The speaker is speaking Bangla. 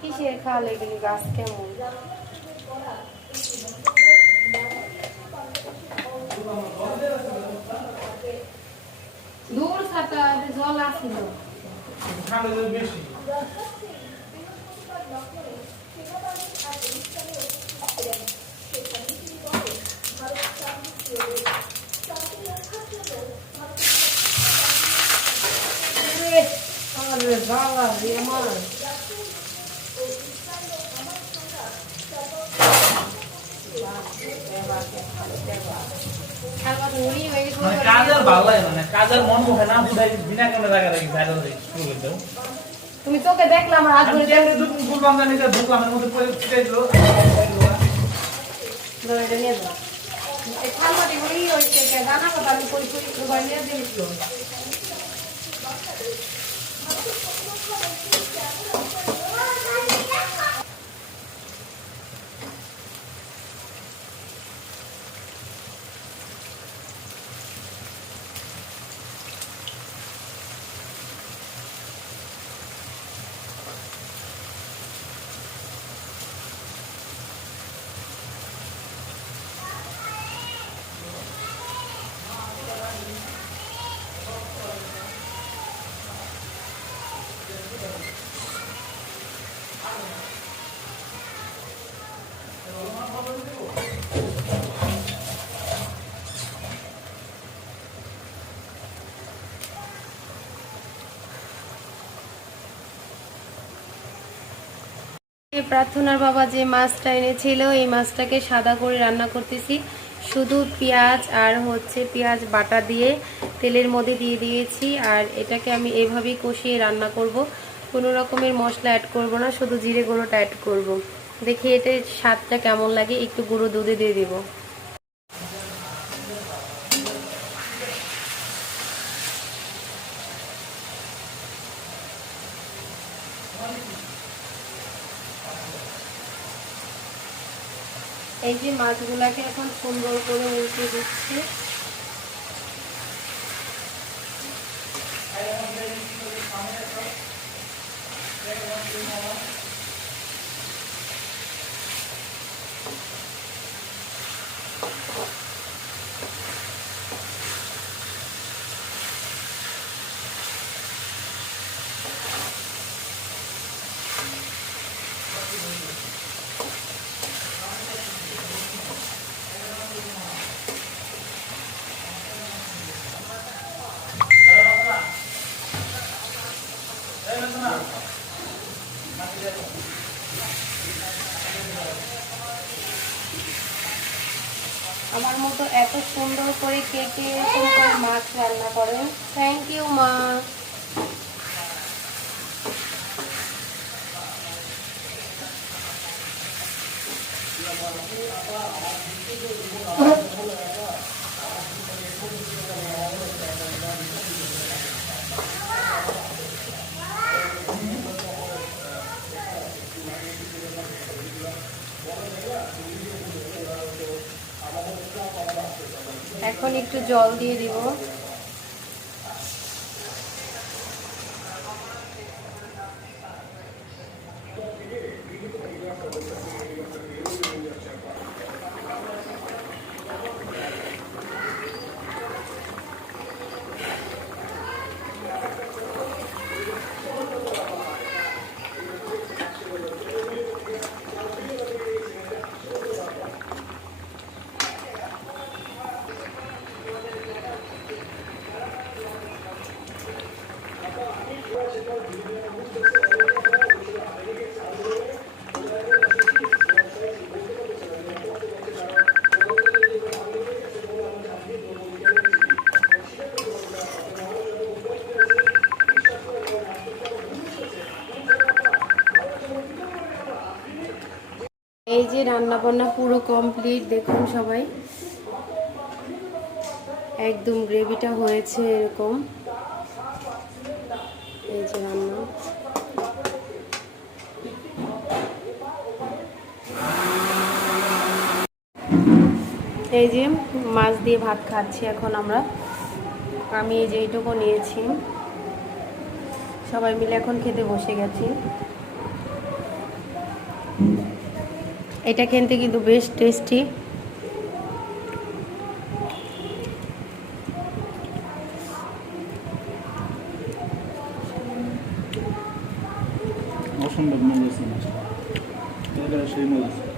কিসের খাল এগুলি? গাছ কেমন? দূর ছাতা জল আসছিল। তুমি তোকে দেখলাম হাত ধরে ঢুকলাম এর মধ্যে নিয়ে যাও খালমাটি হই হইছে দানা কথা আমি কই কই নিয়ে দিয়েছিল। প্রার্থনার বাবা যে মাছটা এনেছিল এই মাছটাকে সাদা করে রান্না করতেছি, শুধু পেঁয়াজ আর পেঁয়াজ বাটা দিয়ে তেলের মধ্যে দিয়ে দিয়েছি। আর এটাকে আমি এভাবেই কষিয়ে রান্না করব, কোনো রকমের মশলা অ্যাড করব না, শুধু জিরে গুঁড়োটা অ্যাড করব। দেখি এটার স্বাদটা কেমন লাগে, একটু গুঁড়ো দুধে দিয়ে দেবো। এই যে মাছগুলাকে এখন সুন্দর করে উল্টে দিচ্ছি। আমার মতো এত সুন্দর করে কে কে মাছ রান্না করেন, থ্যাংক ইউ মা। এখন একটু জল দিয়ে দিব। এই যে রান্না বান্না পুরো কমপ্লিট, দেখুন সবাই একদম গ্রেভিটা হয়েছে এরকম। এই যে রান্না, এই যে মাছ দিয়ে ভাত খাচ্ছি এখন আমরা। আমি এই যে এইটুকু নিয়েছি, সবাই মিলে এখন খেতে বসে গেছি। এটা খেতে কিন্তু বেশ টেস্টি। অসম্ভব মজা আছে মাছটা, সেই মজা।